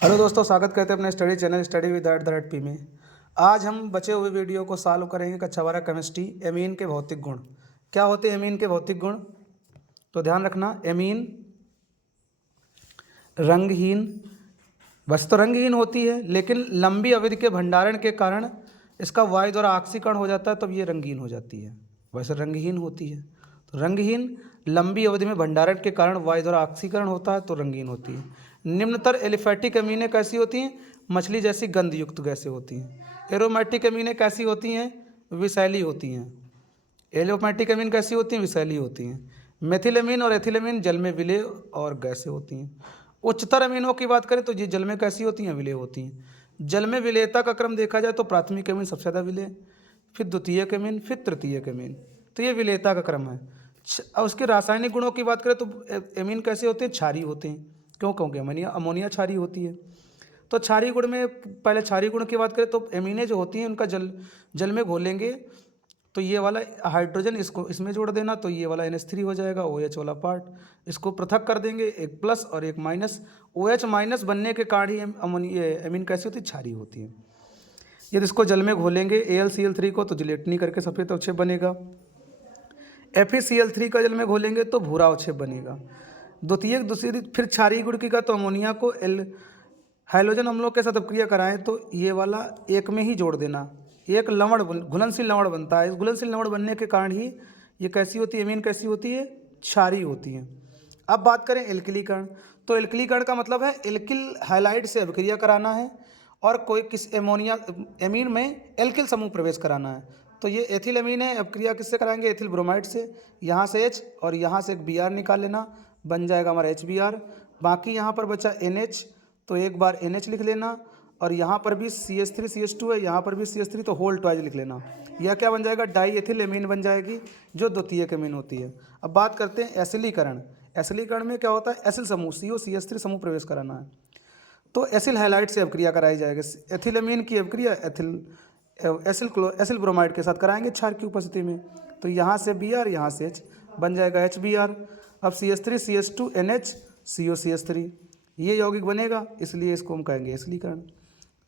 Hello दोस्तों, स्वागत करते हैं अपने study channel study with the red P में। आज हम बचे हुए वीडियो को सॉल्व करेंगे कक्षा 12 केमिस्ट्री, एमीन के भौतिक गुण। क्या होते हैं एमीन के भौतिक गुण? तो ध्यान रखना, एमीन रंगहीन, बस तो रंगहीन होती है, लेकिन लंबी अवधि के भंडारण के कारण इसका वायु द्वारा ऑक्सीकरण हो जाता है, तब ये रंगहीन हो जाती है। वैसे रंगहीन होती है, तो रंगहीन लंबी अवधि में भंडारण के कारण वायु द्वारा ऑक्सीकरण होता है तो रंगीन होती है। निम्नतर एलिफैटिक अमीनें कैसी होती हैं? मछली जैसी गंध युक्त गैसें होती हैं। एरोमेटिक अमीनें कैसी होती हैं? विषैली होती हैं। एरोमेटिक अमीन कैसी होती हैं? विषैली होती हैं। मेथिलमीन और एथिलमीन जल में विलेय और गैसें होती हैं। उच्चतर अमीनों की बात करें तो ये जल में कैसी होती हैं? विलेय होती हैं। जल में विलेयता का क्रम देखा जाए तो प्राथमिक अमीन सबसे ज़्यादा विलेय, फिर द्वितीयक अमीन, फिर तृतीयक अमीन। तो ये विलेयता का क्रम है। और उसके रासायनिक गुणों की बात करें तो एमीन कैसे होते हैं? क्षारीय होते हैं। क्यों? क्योंकि अमोनिया क्षारीय होती है। तो क्षारीय गुण में पहले क्षारीय गुण की बात करें तो एमीनें जो होती हैं उनका जल में घोलेंगे तो ये वाला हाइड्रोजन इसको इसमें जोड़ देना, तो ये वाला NH3 हो जाएगा, OH वाला पार्ट। इसको पृथक कर देंगे, एक प्लस और एक माइनस। OH माइनस बनने के कारण ही एमीन कैसी होती है? क्षारीय होती है। यदि इसको जल में घोलेंगे AlCl3 को तो जिलेटनी करके सफ़ेद अवक्षेप बनेगा। FeCl3 का जल में घोलेंगे तो भूरा अवक्षेप बनेगा। दूसरी फिर क्षारीय गुण की का तो अमोनिया को हाइड्रोजन अम्लों के साथ अपक्रिया कराएं तो ये वाला एक में ही जोड़ देना, एक लवण घुलनशील लवण बनता है। इस घुलनशील लवण बनने के कारण ही ये कैसी होती है? एमीन कैसी होती है? क्षारीय होती है। अब बात करें एल्किलीकरण, तो एल्किलीकरण का मतलब है एल्किल हैलाइड से अभिक्रिया कराना है और कोई किस एमीन में एल्किल समूह प्रवेश कराना है। तो ये एथिल अमीन है, अभिक्रिया किससे कराएंगे? एथिल ब्रोमाइड से। यहाँ से H और यहाँ से एक Br निकाल लेना, बन जाएगा हमारा HBr। बाकी यहाँ पर बचा NH, तो एक बार NH लिख लेना, और यहाँ पर भी CH3 CH2 है, यहाँ पर भी CH3, तो होल ट्वाइज लिख लेना। यह क्या बन जाएगा? डाई एथिल एमीन बन जाएगी, जो द्वितीयक अमीन होती है। अब बात करते हैं एसिलीकरण। एसिलीकरण में क्या होता है? एसिल समूह COCH3 समूह प्रवेश कराना है, तो एसिल हैलाइड से अभिक्रिया कराई जाएगी। एथिलमीन की अभिक्रिया एसिल ब्रोमाइड के साथ कराएंगे क्षार की उपस्थिति में, तो यहाँ से Br, यहाँ से H, बन जाएगा HBr। अब CH3 CH2 NH COCH3, ये यौगिक बनेगा, इसलिए इसको हम कहेंगे एसिलीकरण।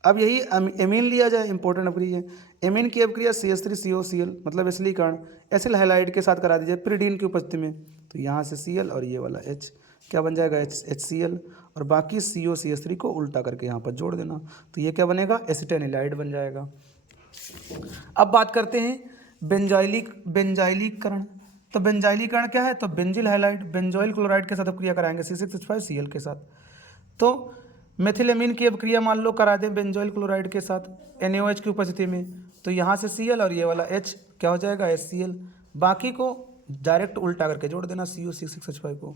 अब यही एमीन लिया जाए, इंपॉर्टेंट अभिक्रिया। एमीन की अभिक्रिया CH3COCl मतलब एसिलीकरण एसिल हैलाइड के साथ करा दीजिए पिरिडीन की उपस्थिति में, तो यहाँ से Cl और ये वाला H क्या बन जाएगा? HCl, और बाकी COCH3 को उल्टा करके यहाँ पर जोड़ देना, तो ये क्या बनेगा? एसिटेनिलाइड बन जाएगा। अब बात करते हैं बेंजाइलीकरण। तो बेंजाइलीकरण क्या है? तो बेंजिल हैलाइड बेंजोइल क्लोराइड के साथ अपक्रिया कराएंगे C6H5Cl के साथ। तो मेथिलेमीन की अपक्रिया मान लो करा दें बेंजोइल क्लोराइड के साथ NaOH की उपस्थिति में, तो यहाँ से Cl और ये वाला H क्या हो जाएगा? HCl। बाकी को डायरेक्ट उल्टा करके जोड़ देना CO6H5 को,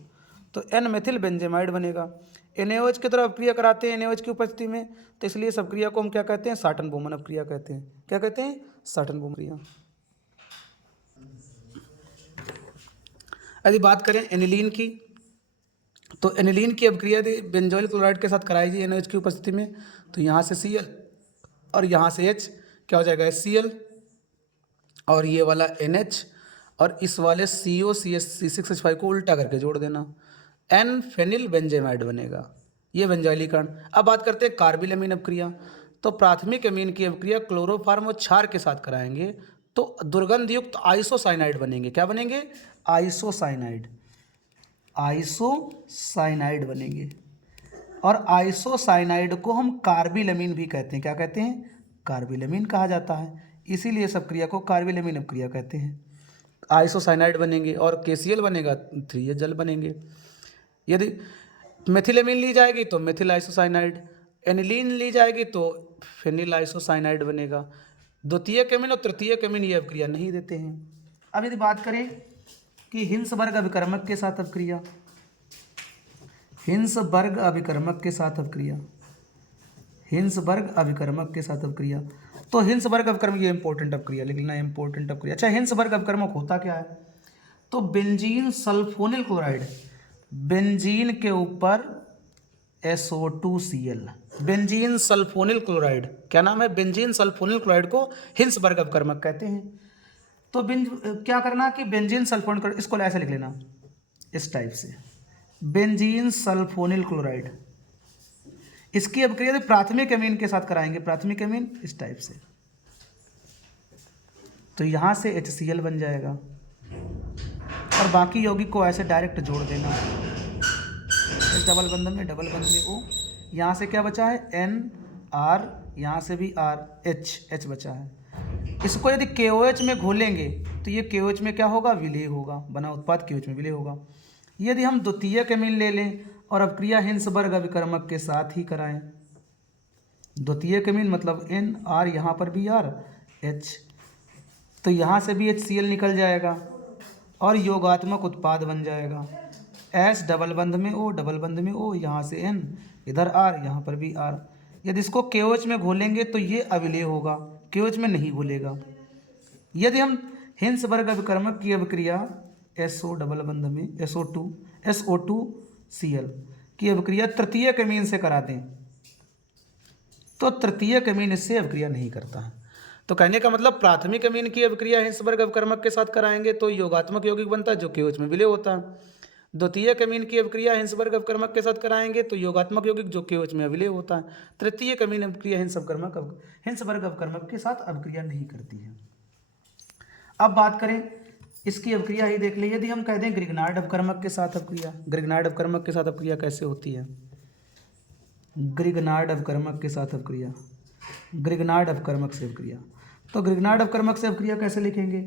तो N मेथिल बेंजेमाइड बनेगा। NaOH की तरफ अपक्रिया कराते हैं NaOH की उपस्थिति में, तो इसलिए इस अपक्रिया को हम क्या कहते हैं? साटन बोमन अपक्रिया कहते हैं। क्या कहते हैं? साटन बोमन अपक्रिया। यदि बात करें एनिलीन की, तो एनिलीन की अभिक्रिया यदि बेंजोइल क्लोराइड के साथ कराई जाए NaOH की उपस्थिति में, तो यहाँ से Cl और यहाँ से H क्या हो जाएगा? HCl, और ये वाला NH और इस वाले C6H5 को उल्टा करके जोड़ देना, N फेनिल बेंजेमाइड बनेगा। ये बेंजाइलीकरण। अब बात करते हैं कार्बिल अपक्रिया। तो प्राथमिक अमीन की अपक्रिया क्लोरोफार्म और क्षार के साथ कराएंगे तो दुर्गंध युक्त आइसोसाइनाइड बनेंगे। क्या बनेंगे? आइसोसाइनाइड बनेंगे। और आइसोसाइनाइड को हम कार्बिलमीन भी कहते हैं। क्या कहते हैं? कार्बिलमीन कहा जाता है, इसीलिए इस अपक्रिया को कार्बिलमीन अपक्रिया कहते हैं। आइसोसाइनाइड बनेंगे और KCl बनेगा, 3H जल बनेंगे। यदि मेथिलेमीन ली जाएगी तो मेथिल आइसोसाइनाइड, एनिलीन ली जाएगी तो फेनिल आइसोसाइनाइड बनेगा। द्वितीयक अमीन और तृतीयक अमीन ये अपक्रिया नहीं देते हैं। अब यदि बात करें कि हिंसबर्ग अभिकर्मक के साथ अपक्रिया, हिंसबर्ग अभिकर्मक के साथ अपक्रिया, हिंसबर्ग अभिकर्मक के साथ अपक्रिया, तो हिंसबर्ग अभिकर्मक ये इंपॉर्टेंट अपक्रिया लिख लेना, इंपॉर्टेंट अपक्रिया। अच्छा, हिंसबर्ग अभिकर्मक होता क्या है? तो बेंजीन सल्फोनिल क्लोराइड, बेंजीन के ऊपर SO2Cl, बेंजीन सल्फोनिल क्लोराइड, क्या नाम है? बेंजीन सल्फोनिल क्लोराइड को हिंसबर्ग अभिकर्मक कहते हैं। तो क्या करना कि बेंजीन सल्फोनिल क्लोराइड, इसको ऐसे लिख लेना इस टाइप से, बेंजीन सल्फोनिल क्लोराइड, इसकी अभिक्रिया यदि प्राथमिक एमीन के साथ कराएंगे, प्राथमिक एमीन इस टाइप से, तो यहाँ से HCl बन जाएगा और बाकी यौगिक को ऐसे डायरेक्ट जोड़ देना। इस डबल बंध में O, यहाँ से क्या बचा है NR, यहाँ से भी R, H बचा है। इसको यदि KOH में घोलेंगे तो ये KOH में क्या होगा, विलेय होगा, बना उत्पाद KOH में विलेय होगा। यदि हम द्वितीयक एमीन ले लें और अभिक्रिया हिंसबर्ग अभिकर्मक के साथ ही कराएं, द्वितीयक एमीन मतलब NR, यहाँ पर भी R, H, तो यहाँ से भी HCl निकल जाएगा और योगात्मक उत्पाद बन जाएगा। S डबल बंध में O, डबल बंध में O, यहाँ से N, इधर R, यहाँ पर भी R। यदि इसको KOH में घोलेंगे तो ये अविलेय होगा, KOH में नहीं घुलेगा। यदि हम हिंसबर्ग अभिकर्मक की अभिक्रिया SO डबल बंध में SO2Cl की अभिक्रिया तृतीयक एमीन से करा दें तो तृतीयक एमीन इससे अभिक्रिया नहीं करता है। तो कहने का मतलब प्राथमिक एमीन की अभिक्रिया हिंसबर्ग अभिकर्मक के साथ कराएंगे तो योगात्मक यौगिक बनता है जो KOH में विलेय होता है। द्वितीयक एमीन की अभिक्रिया हिंसबर्ग अभिकर्मक के साथ कराएंगे तो योगात्मक यौगिक जो KOH में अविलेय होता है। तृतीयक एमीन अभिक्रिया हिंसबर्ग अभिकर्मक के साथ अभिक्रिया नहीं करती है। अब बात करें इसकी अभिक्रिया ही देख लीजिए। यदि हम कह दें ग्रिग्नार्ड अभिकर्मक के साथ अभिक्रिया, ग्रिग्नार्ड अभिकर्मक के साथ अभिक्रिया कैसे होती है, ग्रिग्नार्ड अभिकर्मक के साथ अभिक्रिया, ग्रिग्नार्ड अभिकर्मक से अभिक्रिया, तो ग्रिग्नार्ड अभिकर्मक से अभिक्रिया कैसे लिखेंगे,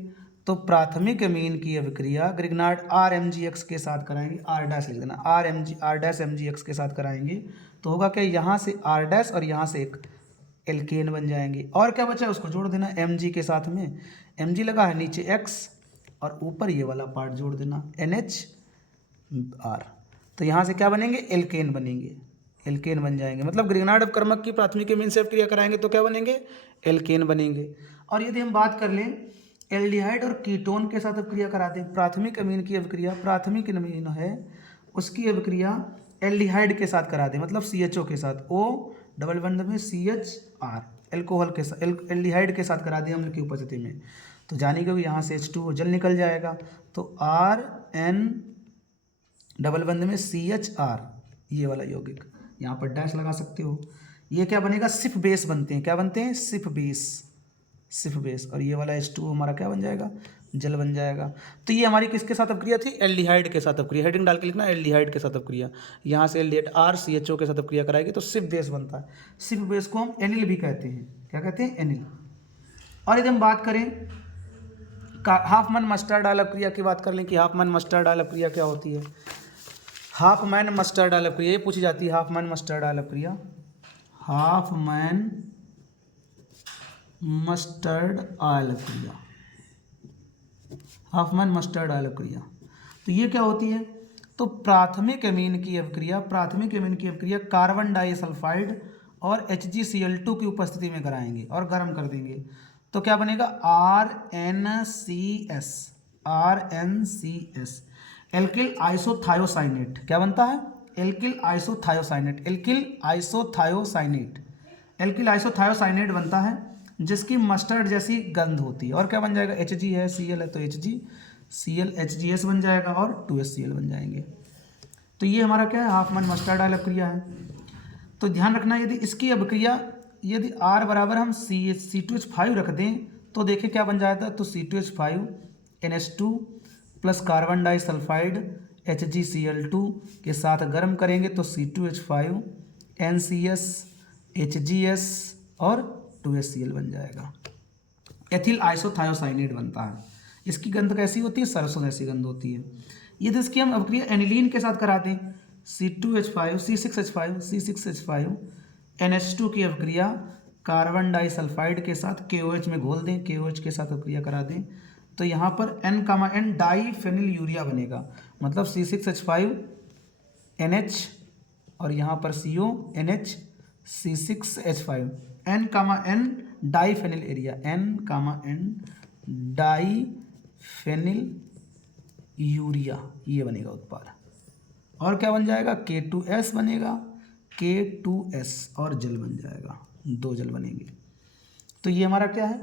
तो प्राथमिक एमीन की अभिक्रिया ग्रिग्नार्ड RMgX के साथ कराएंगे, R डैश लिख देना, R डैश MgX के साथ कराएंगे तो होगा क्या, यहाँ से R डैश और यहाँ से एक एल्केन बन जाएंगे और क्या बचा है उसको जोड़ देना Mg के साथ में, Mg लगा है नीचे X और ऊपर ये वाला पार्ट जोड़ देना NHR, तो यहाँ से क्या बनेंगे, एल्केन बनेंगे, एल्केन बन जाएंगे। मतलब ग्रिग्नार्ड अभिकर्मक की प्राथमिक एमीन से अभिक्रिया कराएंगे तो क्या बनेंगे, एल्केन बनेंगे। और यदि हम बात कर लें एल्डिहाइड और कीटोन के साथ अभिक्रिया करा दें, प्राथमिक एमीन की अभिक्रिया, प्राथमिक एमीन है उसकी अभिक्रिया एल्डिहाइड के साथ करा दें, मतलब CHO के साथ, O डबल बंध में CHR, एल्कोहल के साथ, एल्डिहाइड के साथ करा दें अम्ल की उपस्थिति में, तो जाने कि यहाँ से H2O जल निकल जाएगा, तो RN डबल बंध में CHR, ये वाला यौगिक यहाँ पर डैश लगा सकते हो, ये क्या बनेगा, सिफ बेस बनते हैं, क्या बनते हैं, सिफ बेस, और ये वाला H2O हमारा क्या बन जाएगा, जल बन जाएगा। तो ये हमारी किसके साथ अभिक्रिया थी, एल्डिहाइड के साथ अभिक्रिया, हेडिंग डाल के लिखना एल्डिहाइड के साथ अभिक्रिया, यहाँ से एल्डिहाइड RCHO के साथ अभिक्रिया कराएगी तो सिफ बेस बनता है। सिफ बेस को हम एनिल भी कहते हैं, क्या कहते हैं, एनिल। और यदि हम बात करें हाफमैन मस्टर्ड डाल अभिक्रिया की बात कर लें कि हाफमैन मस्टर्ड डाल अभिक्रिया क्या होती है, हाफमैन मस्टर्ड डाल अभिक्रिया ये पूछी जाती है, हाफमैन मस्टर्ड डाल अभिक्रिया, हाफमैन मस्टर्ड आयल अभिक्रिया, हाफमैन मस्टर्ड आयल अभिक्रिया, तो ये क्या होती है, तो प्राथमिक एमीन की अभिक्रिया, प्राथमिक एमीन की अभिक्रिया कार्बन डाइसल्फाइड और HgCl2 की उपस्थिति में कराएंगे और गर्म कर देंगे तो क्या बनेगा, RNCS, एल्किल आइसोथायोसाइनेट, क्या बनता है, एल्किल आइसोथायोसाइनेट बनता है जिसकी मस्टर्ड जैसी गंध होती है और क्या बन जाएगा, Hg है, Cl है तो HgCl HgS बन जाएगा और 2HCl बन जाएंगे। तो ये हमारा क्या है, हाफमैन मस्टर्ड डायल अभिक्रिया है। तो ध्यान रखना यदि इसकी अभिक्रिया यदि R बराबर हम C2H5 रख दें तो देखिए क्या बन जाता है, तो C2H5 NH2 plus carbon disulphide HgCl2 के साथ गर्म करेंगे तो C2H5 NCS HgS और 2HCl बन जाएगा। एथिल आइसोथायोसाइनेट बनता है, इसकी गंध कैसी होती है, सरसों जैसी गंध होती है। यदि इसकी हम अभिक्रिया एनिलीन के साथ कराते हैं C6H5 NH2 की अभिक्रिया कार्बन डाइसल्फाइड के साथ KOH में घोल दें, KOH के साथ अभिक्रिया करा दें तो यहाँ पर N डाईफेनिल यूरिया बनेगा, मतलब C6H5 NH और यहाँ पर CO NH C6H5 N diphenyl area, N diphenyl urea, ये बनेगा उत्पाद। और क्या बन जाएगा, K2S बनेगा, K2S और जल बन जाएगा, 2 जल बनेंगे। तो ये हमारा क्या है,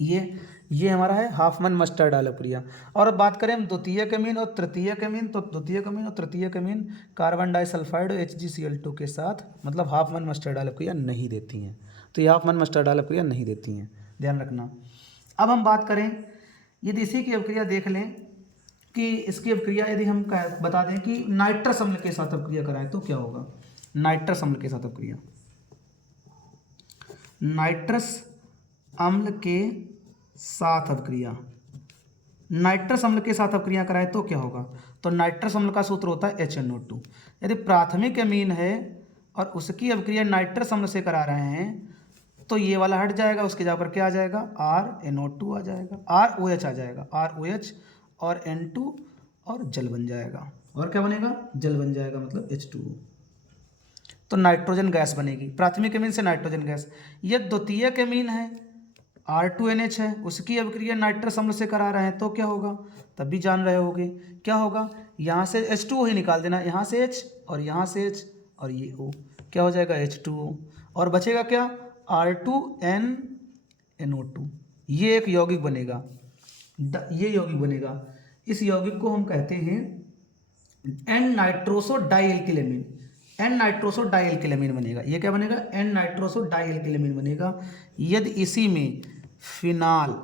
ये हमारा है हाफमैन मस्टर्ड डाल अभिक्रिया। और अब बात करें हम द्वितीयक एमीन और तृतीयक एमीन, तो द्वितीयक एमीन और तृतीयक एमीन कार्बन डाइसल्फाइड और HgCl2 के साथ मतलब हाफमैन मस्टर्ड डाल अभिक्रिया नहीं देती हैं। तो ये हाफमैन मस्टर्ड डाल अभिक्रिया नहीं देती हैं, ध्यान रखना। अब हम बात करें यदि इसी की अभिक्रिया देख लें कि इसकी अभिक्रिया यदि हम बता दें कि नाइट्रस अम्ल के साथ अभिक्रिया कराएं तो क्या होगा। नाइट्रस अम्ल के साथ अभिक्रिया, नाइट्रस अम्ल के साथ अभिक्रिया, नाइट्रस अम्ल के साथ अभिक्रिया कराएं तो क्या होगा। तो नाइट्रस अम्ल का सूत्र होता है HNO2। यदि प्राथमिक एमीन है और उसकी अभिक्रिया नाइट्रस अम्ल से करा रहे हैं तो ये वाला हट जाएगा, उसके जगह पर क्या आ जाएगा, RNO2 आ जाएगा, ROH आ जाएगा, ROH और N2 और जल बन जाएगा। और क्या बनेगा, जल बन जाएगा, मतलब H2O। तो नाइट्रोजन गैस बनेगी प्राथमिक एमीन से, नाइट्रोजन गैस। ये द्वितीयक एमीन है, R2NH है, उसकी अभिक्रिया नाइट्रस अम्ल से करा रहे हैं तो क्या होगा, तब भी जान रहे होगे क्या होगा। यहाँ से H2O ही निकाल देना, यहाँ से H और यहाँ से H और ये O, क्या हो जाएगा H2O। और बचेगा क्या, R2NNO2। ये एक यौगिक बनेगा, ये यौगिक बनेगा। इस यौगिक को हम कहते हैं एन नाइट्रोसो डाइएल्किलेमिन, एन नाइट्रोसो डाइएल्किलेमिन बनेगा। ये क्या बनेगा, एन नाइट्रोसो डाइएल्किलेमिन बनेगा। यदि इसी में फिनाल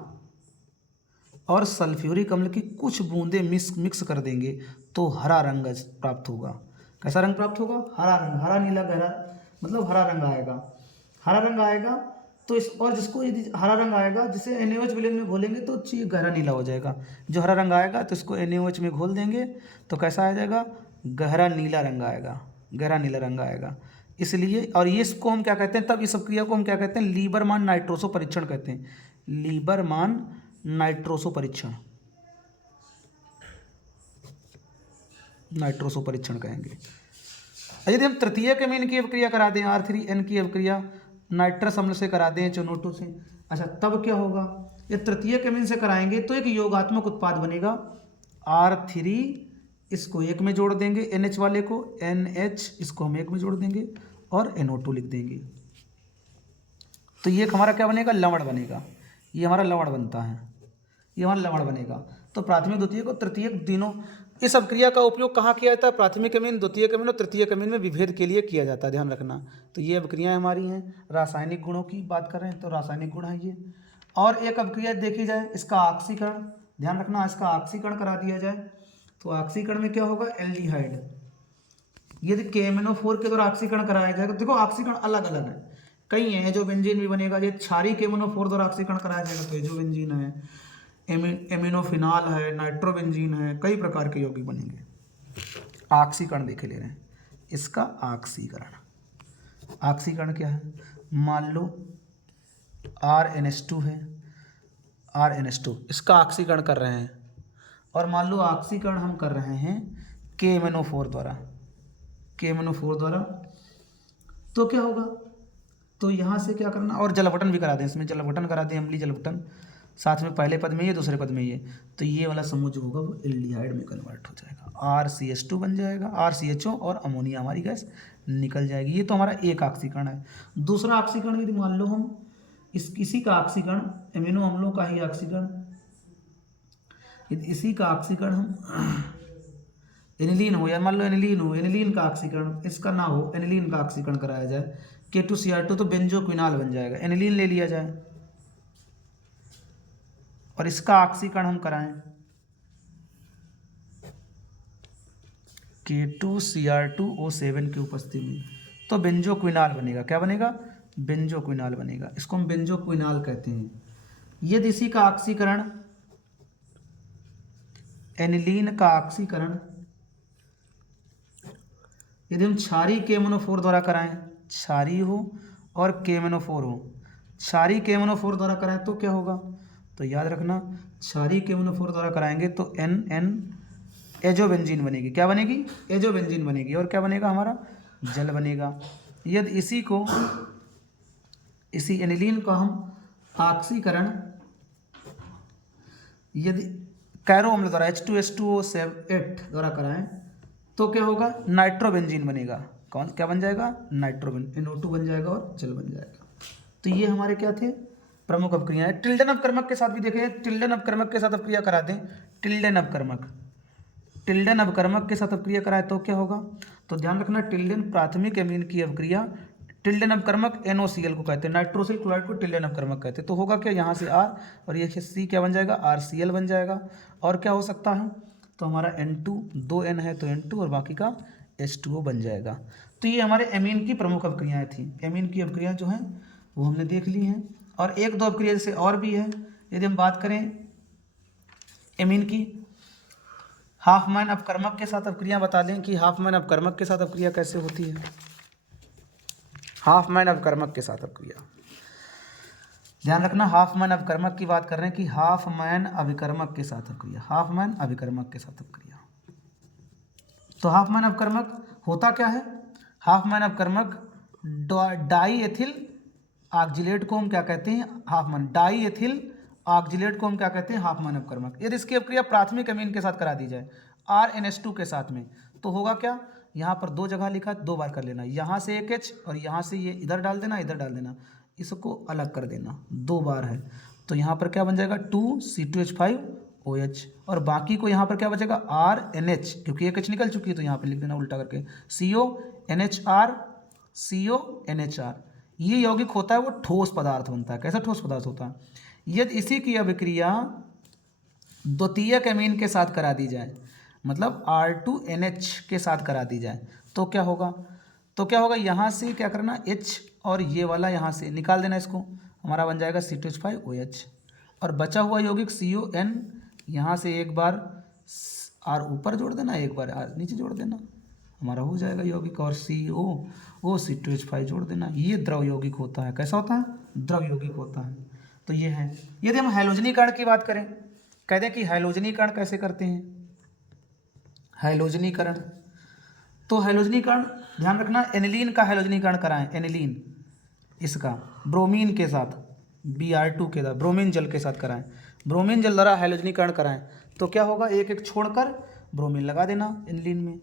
और सल्फ्यूरिक अम्ल की कुछ बूंदें मिक्स कर देंगे तो हरा रंग प्राप्त होगा। कैसा रंग प्राप्त होगा, हरा रंग, हरा नीला गहरा, मतलब हरा रंग आएगा, हरा रंग आएगा। तो इस और जिसको यदि हरा रंग आएगा, जिसे NaOH विलयन में घोलेंगे तो ये गहरा नीला हो जाएगा। जो हरा रंग आएगा तो इसको NaOH में घोल देंगे तो कैसा आ जाएगा, गहरा नीला रंग आएगा, गहरा नीला रंग आएगा। इसलिए और ये इसको हम क्या कहते हैं, तब इस प्रक्रिया को हम क्या कहते हैं, लीबरमान नाइट्रोसो परीक्षण कहते हैं, लीबरमान नाइट्रोसो परीक्षण, नाइट्रोसो परीक्षण कहेंगे। यदि हम तृतीयक एमीन की अभिक्रिया करा दें, R3N की अभिक्रिया नाइट्रस अम्ल से करा दें HNO2 से, अच्छा तब क्या होगा, ये तृतीयक एमीन से कराएंगे तो एक योगात्मक उत्पाद बनेगा R3, इसको एक में जोड़ देंगे NH वाले को, NH इसको हम एक में जोड़ देंगे और NO2 लिख देंगे। तो ये हमारा क्या बनेगा, लवण बनेगा। ये हमारा लवण बनता है, ये हमारा लवण बनेगा। तो प्राथमिक द्वितीयक और तृतीयक तीनों, इस अभिक्रिया का उपयोग कहाँ किया जाता है, प्राथमिक एमीन, द्वितीयक एमीन और तृतीयक एमीन में विभेद के लिए किया जाता है, ध्यान रखना। तो ये अभिक्रियाएँ हमारी हैं। रासायनिक गुणों की बात कर रहे हैं तो रासायनिक गुण है ये। और एक अभिक्रिया देखी जाए, इसका ऑक्सीकरण, ध्यान रखना, इसका ऑक्सीकरण करा दिया जाए तो ऑक्सीकरण में क्या होगा, एल्डिहाइड। यदि KMNO4 के द्वारा ऑक्सीकरण कराया जाएगा, देखो ऑक्सीकरण अलग अलग है, कई हैं, जो बेंजीन भी बनेगा। ये क्षारीय KMNO4 द्वारा ऑक्सीकरण कराया जाएगा तो जो बेंजीन है, एमिनोफिनाल है, नाइट्रोबेंजीन है, कई प्रकार के यौगिक बनेंगे। ऑक्सीकरण देखे ले रहे हैं, इसका ऑक्सीकरण, ऑक्सीकरण क्या है, मान लो RNH2 है, RNH2 इसका ऑक्सीकरण कर रहे हैं, और मान लो ऑक्सीकरण हम कर रहे हैं KMNO4 द्वारा, KMNO4 द्वारा, तो क्या होगा, तो यहाँ से क्या करना, और जलवटन भी करा दें, इसमें जलवटन करा दें, अम्लीय जलवटन, साथ में पहले पद में ये, दूसरे पद में ये, तो ये वाला समूह जो होगा वो एल्डिहाइड में कन्वर्ट हो जाएगा, RCH2 बन जाएगा, RCHO और अमोनिया हमारी गैस निकल जाएगी। ये तो हमारा एक ऑक्सीकरण है। दूसरा ऑक्सीकरण यदि मान लो हम इसी का ऑक्सीकरण, एमिनो अम्लों का ही ऑक्सीकरण, यदि इसी का ऑक्सीकरण हम एनिलीन हो, या मान लो एनिलीन हो, एनिलीन का ऑक्सीकरण इसका ना हो, एनिलीन का ऑक्सीकरण कराया जाए K2Cr2 तो बेंजोक्विनाल बन जाएगा, एनिलीन ले लिया जाए और इसका ऑक्सीकरण हम कराएं K2Cr2O7 की उपस्थिति में तो बेंजोक्विनाल बनेगा। क्या बनेगा, बेंजोक्विनाल बनेगा, इसको हम बेंजोक्विनाल कहते हैं। यदि इसी का ऑक्सीकरण, एनिलीन का ऑक्सीकरण यदि हम क्षारीय KMNO4 द्वारा कराएं, क्षारीय हो और KMNO4 हो, क्षारीय KMNO4 द्वारा कराएं तो क्या होगा, तो याद रखना क्षारीय KMNO4 द्वारा कराएंगे तो NN एजोबेंजीन बनेगी। क्या बनेगी, एजोबेंजीन बनेगी। और क्या बनेगा, हमारा जल बनेगा। यदि इसी को, इसी एनिलीन का हम ऑक्सीकरण यदि कैरो अम्ल द्वारा H2H2O8 द्वारा कराएं तो क्या होगा, नाइट्रोबेंजीन बनेगा। क्या बन जाएगा, नाइट्रोबेन, NO2 बन जाएगा और जल बन जाएगा। तो ये हमारे क्या थे, प्रमुख अपक्रियाएं। टिल्डन अपकर्मक के साथ भी देखें, टिल्डन अपकर्मक के साथ अपक्रिया करा दें, टिल्डन अपकर्मक, टिल्डन अपकर्मक के साथ अपक्रिया कराए तो क्या होगा, तो ध्यान रखना टिल्डन प्राथमिक एमीन की अपक्रिया, टिल्डन अपकर्मक NOCl को कहते हैं, नाइट्रोसिल क्लोराइड को टिल्डन अपकर्मक कहते हैं। तो होगा क्या, यहाँ से R और ये C क्या बन जाएगा, RCl बन जाएगा। और क्या हो सकता है, तो हमारा N2, 2 N है तो N2 और बाकी का H2O बन जाएगा। तो ये हमारे एमीन की प्रमुख अपक्रियाएँ थी। एमीन की अपक्रियाएँ जो हैं वो हमने देख ली हैं। और एक दो अपक्रिया जैसे और भी है, यदि हम बात करें एमीन की, हाफमैन अपकर्मक के साथ अपक्रिया बता दें कि हाफमैन अपकर्मक के साथ अपक्रिया कैसे होती है। हाफमैन अपकर्मक के साथ अपक्रिया, ध्यान रखना हाफमैन अपकर्मक की बात कर रहे हैं कि हाफमैन अभिकर्मक के साथ अपक्रिया, हाफमैन अभिकर्मक के साथ अपक्रिया। तो हाफमैन अपकर्मक होता क्या है, हाफमैन अपकर्मक डाई एथिल ऑक्जिलेट को हम क्या कहते हैं, हाफमैन डाई एथिल ऑक्जिलेट को हम क्या कहते हैं, हाफमैन अपकर्मक। यदि इसकी अपक्रिया प्राथमिक अमीन के साथ करा दी जाए RNH2 के साथ में, तो होगा क्या, यहाँ पर 2 जगह लिखा, 2 बार कर लेना, यहाँ से एक H और यहाँ से ये इधर डाल देना, इधर डाल देना, इसको अलग कर देना, 2 बार है तो यहाँ पर क्या बन जाएगा 2C2H5OH और बाकी को यहाँ पर क्या बचेगा RNH, क्योंकि एक H निकल चुकी है तो यहाँ पर लिख देना उल्टा करके CONHR। ये यौगिक होता है वो ठोस पदार्थ बनता है। कैसा ठोस पदार्थ होता है, यदि इसी की अभिक्रिया द्वितीयक एमीन के साथ करा दी जाए, मतलब R2NH के साथ करा दी जाए तो क्या होगा, तो क्या होगा, यहाँ से क्या करना H और ये वाला यहाँ से निकाल देना, इसको हमारा बन जाएगा C2H5OH और बचा हुआ यौगिक CON यहाँ से एक बार R ऊपर जोड़ देना, एक बार R नीचे जोड़ देना, हमारा हो जाएगा यौगिक, और CO C2H5 जोड़ देना। ये द्रव यौगिक होता है। कैसा होता है, द्रव यौगिक होता है। तो ये है। यदि हम हैलोजनीकरण की बात करें, कहते हैं कि हैलोजनीकरण कैसे करते हैं, हैलोजनीकरण, तो हैलोजनीकरण ध्यान रखना एनिलीन का हैलोजनीकरण कराएं, एनिलीन इसका ब्रोमीन के साथ Br2 के साथ ब्रोमीन जल के साथ कराएं, ब्रोमीन जल द्वारा हैलोजनीकरण कराएं तो क्या होगा, एक एक छोड़कर ब्रोमीन लगा देना एनिलीन में,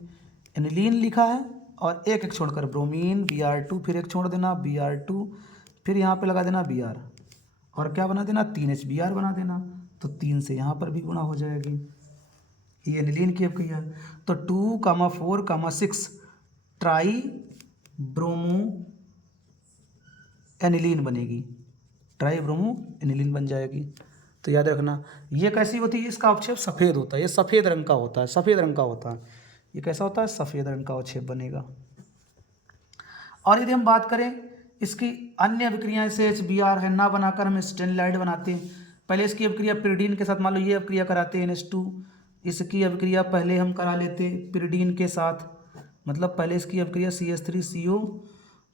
एनिलीन लिखा है और एक एक छोड़कर ब्रोमीन Br2, फिर एक छोड़ देना Br2, फिर यहाँ पे लगा देना Br और क्या बना देना 3HBr बना देना, तो 3 से यहाँ पर भी गुणा हो जाएगी, ये एनिलीन की अपक्रिया। तो 2,4,6 ट्राई ब्रोमो एनिलीन बनेगी, ट्राई ब्रोमो एनिलीन बन जाएगी। तो याद रखना ये कैसी होती है, इसका अवक्षेप सफ़ेद होता है, ये सफ़ेद रंग का होता है, सफ़ेद रंग का होता है, ये कैसा होता है, सफ़ेद रंग का अवक्षेप बनेगा। और यदि हम बात करें इसकी अन्य अभिक्रियाएं से HBr है ना बनाकर हम स्टेनलाइड बनाते हैं। पहले इसकी अभिक्रिया पिरिडीन के साथ, मान लो ये अभिक्रिया कराते हैं NH2, इसकी अभिक्रिया पहले हम करा लेते पिरिडीन के साथ, मतलब पहले इसकी अभिक्रिया CH3CO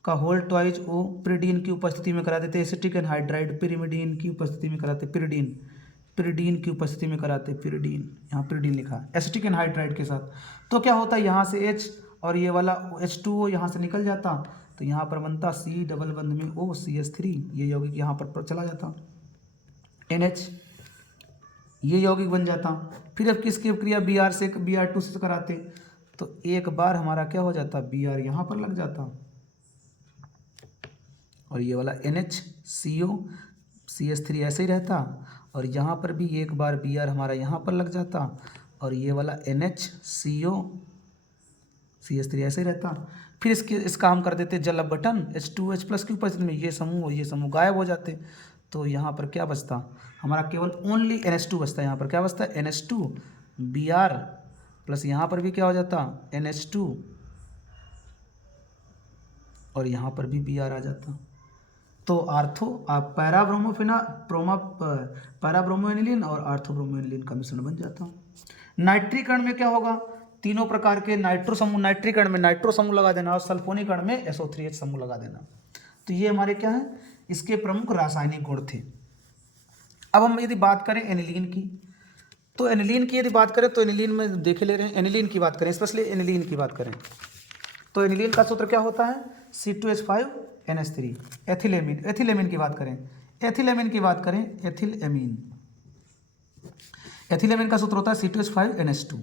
का होल ट्वाइज O पिरिडीन की उपस्थिति में करा देते, एसिटिक एनहाइड्राइड पिरिमिडीन की उपस्थिति में कराते, पिरिडीन, पिरिडीन की उपस्थिति में कराते पिरिडीन, यहाँ पिरिडीन लिखा है एसिटिक एनहाइड्राइड के साथ। तो क्या होता है, यहाँ से H और ये वाला H2O यहाँ से निकल जाता, तो यहाँ पर बनता C डबल बंध में O CH3, ये यौगिक यहाँ पर चला जाता, NH ये यौगिक बन जाता। फिर अब किसकी अपक्रिया Br से Br2 से कराते, तो एक बार हमारा क्या हो जाता, Br यहाँ पर लग जाता और ये वाला NH CO CH3 ऐसे ही रहता, और यहाँ पर भी एक बार Br हमारा यहाँ पर लग जाता और ये वाला NH CO CH3 ऐसे ही रहता। फिर इसका हम कर देते जल अपघटन, H2H+ की उपस्थिति में ये समूह और ये समूह गायब हो जाते, तो यहाँ पर क्या बचता, हमारा केवल ओनली NH2 बचता है। यहाँ पर क्या बचता है, NH2 Br प्लस यहाँ पर भी क्या हो जाता NH2 और यहाँ पर भी Br आ जाता। तो पैराब्रोमोएनिलीन और आर्थोब्रोमोएनिलीन का मिश्रण बन जाता। नाइट्रीकरण में क्या होगा, तीनों प्रकार के नाइट्रो समूह, नाइट्रीकरण में नाइट्रो समूह लगा देना और सल्फोनीकरण में SO3H समूह लगा देना। तो ये हमारे क्या है, इसके प्रमुख रासायनिक गुण थे। अब हम यदि बात करें एनिलीन की, तो एनिलीन की यदि बात करें तो एनिलीन में देखे ले रहे हैं, एनिलीन की बात करें, स्पेशली एनिलीन की बात करें तो एनिलीन का सूत्र क्या होता है, C2H5NH3। एथिलेमीन, एथिलेमीन की बात करें, एथिलेमीन की बात करें, एथिलेमीन, एथिलेमीन का सूत्र होता है C2H5NH2।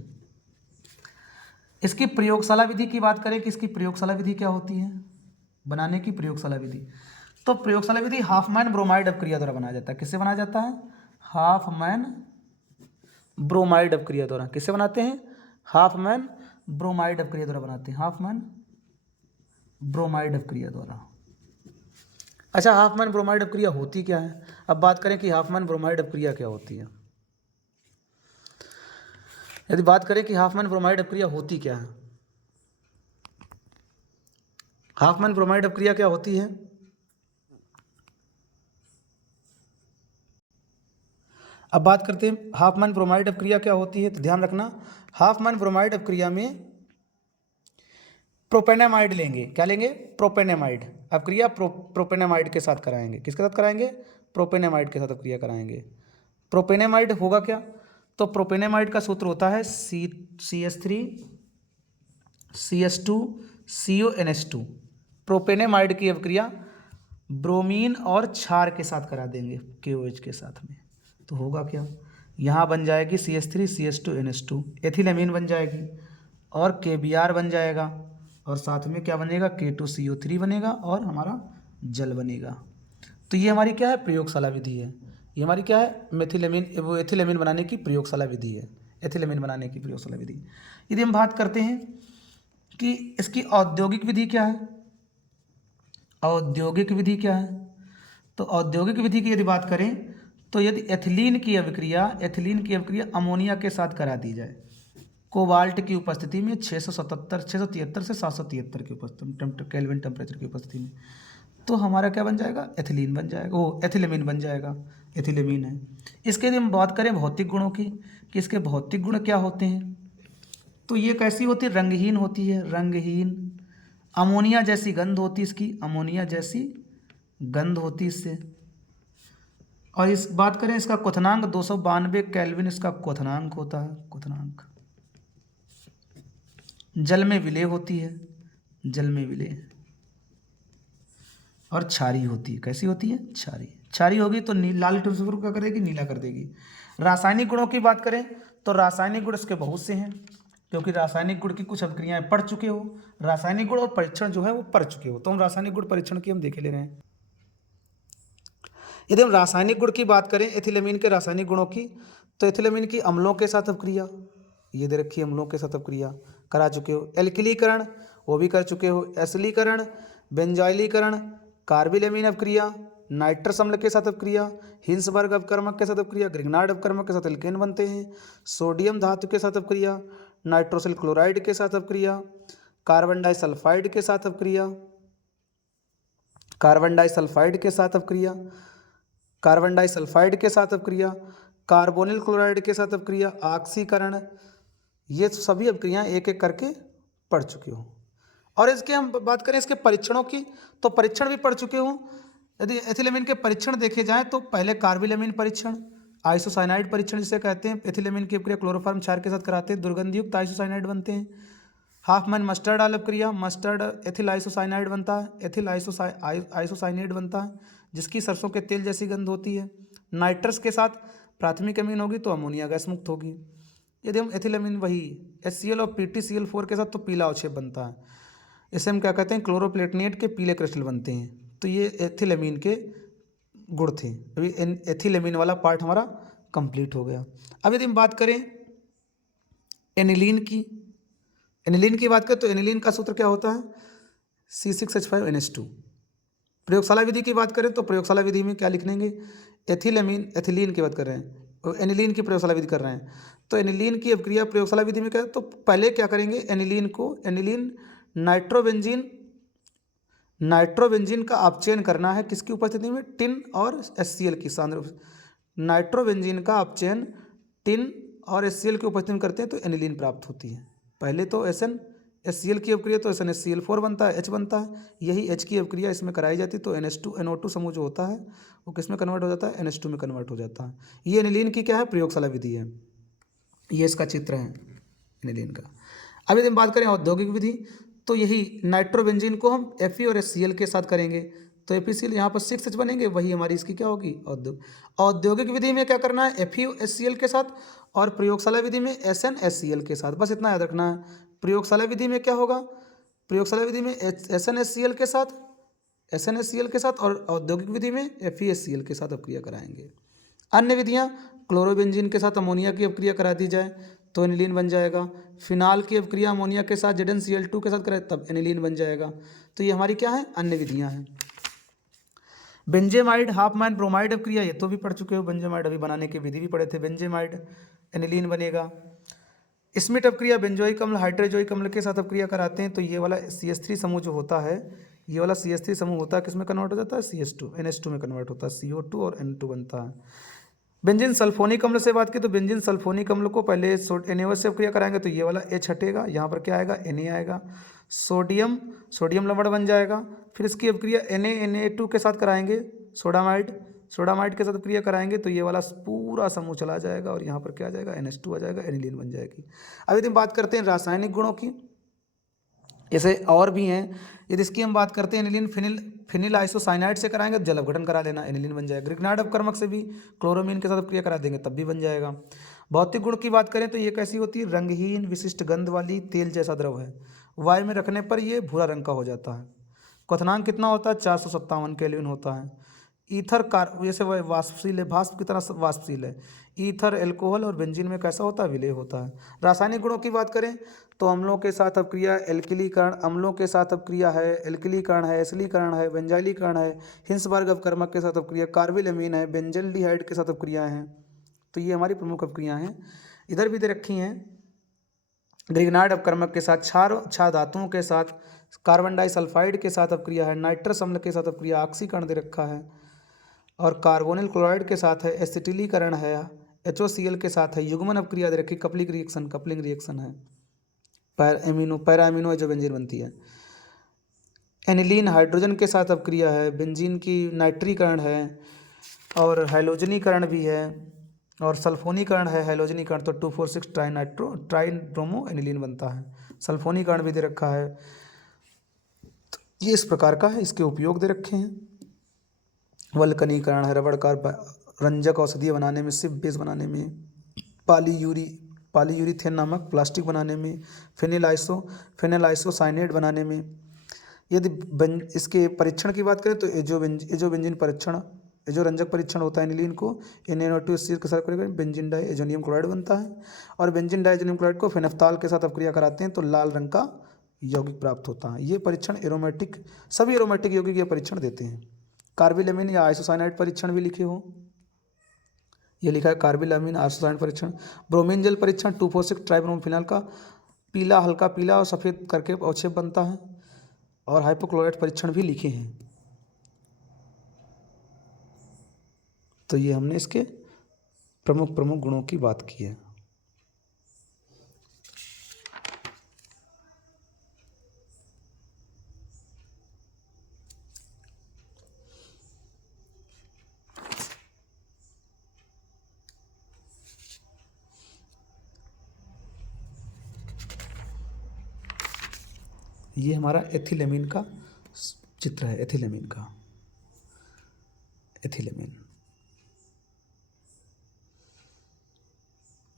इसकी प्रयोगशाला विधि की बात करें कि इसकी प्रयोगशाला विधि क्या होती है, बनाने की प्रयोगशाला विधि, तो प्रयोगशाला विधि हाफमैन ब्रोमाइड अपक्रिया द्वारा बनाया जाता है। किससे बनाया जाता है? हाफमैन ब्रोमाइड अपक्रिया द्वारा। किससे बनाते हैं? हाफमैन ब्रोमाइड अपक्रिया द्वारा बनाते हैं। हाफमैन ब्रोमाइड अपक्रिया द्वारा। अच्छा, हाफमैन ब्रोमाइड अपक्रिया होती क्या है? अब बात करें कि हाफमैन ब्रोमाइड अपक्रिया क्या होती है। यदि बात करें कि हाफमैन ब्रोमाइड अपक्रिया होती क्या है, हाफमैन ब्रोमाइड अपक्रिया क्या होती है? अब बात करते हैं हाफमैन ब्रोमाइड अपक्रिया क्या होती है। तो ध्यान रखना, हाफमैन ब्रोमाइड अपक्रिया में प्रोपेनेमाइड लेंगे। क्या लेंगे? प्रोपेनेमाइड। अपक्रिया प्रोपेनेमाइड के साथ कराएंगे। किसके साथ कराएंगे? प्रोपेनेमाइड के साथ अपक्रिया कराएंगे। प्रोपेनेमाइड होगा क्या? तो प्रोपेनेमाइड का सूत्र होता है CH3 CH2 CONH2। प्रोपेनेमाइड की अपक्रिया ब्रोमीन और क्षार के साथ करा देंगे, KOH के साथ में। तो होगा क्या? यहाँ बन जाएगी CH3 CH2 NH2, एथिलेमीन बन जाएगी और KBr बन जाएगा और साथ में क्या बनेगा? K2CO3 बनेगा और हमारा जल बनेगा। तो ये हमारी क्या है? प्रयोगशाला विधि है। ये हमारी क्या है? मेथिलेमीन, वो एथिलेमीन बनाने की प्रयोगशाला विधि है। एथिलेमीन बनाने की प्रयोगशाला विधि। यदि हम बात करते हैं कि इसकी औद्योगिक विधि क्या है, औद्योगिक विधि क्या है, तो औद्योगिक विधि की यदि बात करें तो यदि एथिलीन की अभिक्रिया अमोनिया के साथ करा दी जाए कोबाल्ट की उपस्थिति में 673 से 773 की उपस्थिति केल्विन टेम्परेचर की उपस्थिति में, तो हमारा क्या बन जाएगा? एथिलीन बन जाएगा, वो एथिलेमीन बन जाएगा। एथिलेमीन है। इसके यदि हम बात करें भौतिक गुणों की कि इसके भौतिक गुण क्या होते हैं, तो ये कैसी होती है? रंगहीन होती है, रंगहीन। अमोनिया जैसी गंध होती इसकी, अमोनिया जैसी गंध होती इससे। और इस बात करें इसका क्वथनांक 292 केल्विन इसका क्वथनांक होता है, क्वथनांक। जल में विलेय होती है, जल में विलेय। और क्षारी होती है। कैसी होती है? क्षारी। क्षारी होगी तो लाल ट्रांसफर क्या करेगी? नीला कर देगी। रासायनिक गुणों की बात करें तो रासायनिक गुण इसके बहुत से हैं, क्योंकि रासायनिक गुण की कुछ अभिक्रियाएं पढ़ चुके हो। रासायनिक गुण और परीक्षण जो है वो पढ़ चुके हो, तो हम रासायनिक गुण परीक्षण की हम देखे ले रहे हैं। यदि हम रासायनिक गुण की बात करें एथिलेमीन के रासायनिक गुणों की, तो एथिलेमीन की अम्लों के साथ अपक्रिया, ये दे रखी अम्लों के साथ अपक्रिया करा चुके हो। एल्किलीकरण वो भी कर चुके हो। एसिलीकरण, बेंजाइलीकरण, कार्बिलेमीन अपक्रिया, नाइट्रस अम्ल के साथ अपक्रिया, हिंसबर्ग अपकर्मक के साथ अपक्रिया, ग्रिग्नार्ड अपकर्मक के साथ एल्केन बनते हैं। सोडियम धातु के साथ अपक्रिया, नाइट्रोसिल क्लोराइड के साथ अपक्रिया, कार्बन डाइसल्फाइड के साथ अपक्रिया, कार्बन डाइसल्फाइड के साथ अपक्रिया, कार्बन डाइसल्फाइड के साथ अपक्रिया, कार्बोनिल क्लोराइड के साथ अपक्रिया, ऑक्सीकरण। ये सभी अपक्रियाएं एक एक करके पढ़ चुके हो। और इसके हम बात करें इसके परीक्षणों की, तो परीक्षण भी पढ़ चुके हो। यदि एथिलेमीन के परीक्षण देखे जाएं तो पहले कार्बिलेमीन परीक्षण, आइसोसाइनाइड परीक्षण जिसे कहते हैं। एथिलेमीन की अपक्रिया क्लोरोफॉर्म क्षार के साथ कराते हैं, दुर्गंधयुक्त आइसोसाइनाइड बनते हैं। हाफमैन मस्टर्ड आल अपक्रिया, मस्टर्ड एथिल आइसोसाइनाइड बनता है, एथिल आइसोसाइनाइड बनता है, जिसकी सरसों के तेल जैसी गंध होती है। नाइट्रस के साथ प्राथमिक अमीन होगी तो अमोनिया गैस मुक्त होगी। यदि हम एथिलेमीन वही HCl और PtCl4 के साथ तो पीला अवक्षेप बनता है। इसे हम क्या कहते हैं? क्लोरोप्लेटिनेट के पीले क्रिस्टल बनते हैं। तो ये एथिलेमीन के गुण थे। अभी एथिलेमीन वाला पार्ट हमारा कंप्लीट हो गया। अब यदि हम बात करें एनिलीन की, एनिलीन की बात करें तो एनिलीन का सूत्र क्या होता है? C6H5NH2। प्रयोगशाला विधि की बात करें तो प्रयोगशाला विधि में क्या लिख लेंगे? एथिलेमीन, एथिलीन की बात कर रहे हैं, एनिलीन की प्रयोगशाला विधि कर रहे हैं, तो एनिलीन की अपक्रिया प्रयोगशाला विधि में क्या है? तो पहले क्या करेंगे? एनिलीन को, एनिलीन नाइट्रोबेंजीन का अपचयन करना है। किसकी उपस्थिति में? टिन और HCl की सांद्र नाइट्रोबेंजीन का अपचयन टिन और HCl की उपस्थिति में करते हैं तो एनिलीन प्राप्त होती है। पहले तो HCl की अपक्रिया तो SnHCl4 बनता है, H बनता है। यही H की अपक्रिया इसमें कराई जाती है तो NH2NO2 समूह जो होता है वो किस में कन्वर्ट हो जाता है? NH2 में कन्वर्ट हो जाता है। ये एनिलीन की क्या है? प्रयोगशाला विधि है। ये इसका चित्र है एनिलीन का। अब यदि हम बात करें औद्योगिक विधि, तो यही नाइट्रोबेंजीन को हम Fe और HCl के साथ करेंगे तो FeCl यहाँ पर 6H बनेंगे, वही हमारी इसकी क्या होगी? औद्योगिक विधि में क्या करना है? FeHCl के साथ, और प्रयोगशाला विधि में SnHCl के साथ। बस इतना याद रखना है। प्रयोगशाला विधि में क्या होगा? प्रयोगशाला विधि में SnHCl के साथ SnHCl के साथ, और औद्योगिक विधि में FeHCl के साथ अपक्रिया कराएंगे। अन्य विधियाँ, क्लोरोबेंजीन के साथ अमोनिया की अपक्रिया करा दी जाए तो एनिलीन बन जाएगा। फिनाल की अपक्रिया अमोनिया के साथ ZnCl2 के साथ कराए तब एनिलीन बन जाएगा। तो ये हमारी क्या है, अन्य विधियाँ हैं। बेंजेमाइड हाफमैन ब्रोमाइड अपक्रिया, ये तो भी पढ़ चुके हो, बेंजेमाइड अभी बनाने की विधि भी पढ़े थे। बेंजेमाइड एनिलीन बनेगा। स्मिट अपक्रिया बेंजोइक अम्ल हाइड्रोजोइक अम्ल के साथ अपक्रिया कराते हैं तो ये वाला CH3 समूह जो होता है, ये वाला CH3 समूह होता है, किसमें कन्वर्ट हो जाता है, CH2 NH2 में कन्वर्ट होता है, CO2 और N2 बनता है। बेंजीन सल्फोनिक अम्ल से बात की तो बेंजीन सल्फोनिक अम्ल को पहले NaOH से अपक्रिया कराएंगे तो ये वाला H हटेगा, यहाँ पर क्या आएगा, Na आएगा। सोडियम लवण बन जाएगा। फिर इसकी अपक्रिया Na2 के साथ कराएंगे, सोडामाइड के साथ अपक्रिया कराएंगे तो ये वाला पूरा समूह चला जाएगा और यहाँ पर क्या आ जाएगा, NH2 आ जाएगा, एनिलीन बन जाएगी। अब यदि बात करते हैं रासायनिक गुणों की, ऐसे और भी हैं। यदि इसकी हम बात करते हैं एनिलीन फिनिल आइसोसाइनाइड से कराएंगे तो जल अपघटन करा लेना, एनिलीन बन जाएगा। ग्रिग्नार्ड अपकर्मक से भी क्लोरोमीन के साथ अपक्रिया करा देंगे तब भी बन जाएगा। भौतिक गुण की बात करें तो ये कैसी होती है, रंगहीन विशिष्ट गंध वाली तेल जैसा द्रव है, वायु में रखने पर ये भूरा रंग का हो जाता है। क्वथनांक कितना होता है, 457 केल्विन होता है। ईथर जैसे वह वाष्पशील है, भास्प की तरह वाष्पशील है। ईथर एल्कोहल और बेंजीन में कैसा होता है, विलेय होता है। रासायनिक गुणों की बात करें तो अम्लों के साथ अपक्रिया एल्किलीकरण, अम्लों के साथ अपक्रिया है एल्किलीकरण है, एसिलीकरण है, बेंजाइलीकरण है, हिंसबर्ग अपकर्मक के साथ अपक्रिया कार्बिलएमीन है, बेंजल्डिहाइड के साथ अपक्रिया हैं। तो ये हमारी प्रमुख अपक्रियाएँ हैं। इधर भी दे रखी हैं, ग्रिग्नार्ड अपकर्मक के साथ क्षार धातुओं के साथ कार्बन डाइसल्फाइड के साथ अपक्रिया है, नाइट्रस अम्ल के साथ अपक्रिया ऑक्सीकरण दे रखा है, और कार्बोनिल क्लोराइड के साथ है एसिटिलीकरण है, HOCl के साथ है युग्मन अपक्रिया दे रखी, कपलिंग रिएक्शन है, पैरा एमिनो जो बेंजीन बनती है। एनिलीन हाइड्रोजन के साथ अपक्रिया है, बेंजीन की नाइट्रीकरण है और हैलोजनीकरण भी है, और सल्फोनीकरण है, हैलोजनीकरण तो 2,4,6 ट्राइब्रोमो एनिलीन बनता है। सल्फोनीकरण भी दे रखा है। तो ये इस प्रकार का है, इसके उपयोग दे रखे हैं। वल्कनीकरण है, रबड़ का रंजक औषधीय बनाने में, सिप बेस बनाने में, पॉलीयूरीथेन नामक प्लास्टिक बनाने में, फिनाइलाइसोसाइनेट बनाने में। यदि इसके परीक्षण की बात करें तो एजोबेंजीन परीक्षण, एजोरंजक परीक्षण होता है एनिलीन को NaNO2 के साथ करेंगे, बेंजीन डाई एजोनियम क्लोराइड बनता है, और बेंजीन डाई एजोनियम क्लोराइड को फेनफ्थाल के साथ अपक्रिया कराते हैं तो लाल रंग का यौगिक प्राप्त होता है। ये परीक्षण सभी एरोमेटिक यौगिक ये परीक्षण देते हैं। कार्बिलएमीन या आइसोसाइनाइड परीक्षण भी लिखे हो, ये लिखा है कार्बिलएमीन आइसोसाइनाइड परीक्षण। ब्रोमीन जल परीक्षण 2,4,6 ट्राइब्रोमोफिनॉल का पीला, हल्का पीला और सफ़ेद करके अवक्षेप बनता है, और हाइपोक्लोराइड परीक्षण भी लिखे हैं। तो ये हमने इसके प्रमुख गुणों की बात की है। ये हमारा एथिलेमीन का चित्र है, एथिलेमीन।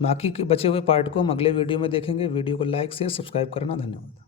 बाकी के बचे हुए पार्ट को हम अगले वीडियो में देखेंगे। वीडियो को लाइक शेयर सब्सक्राइब करना, धन्यवाद।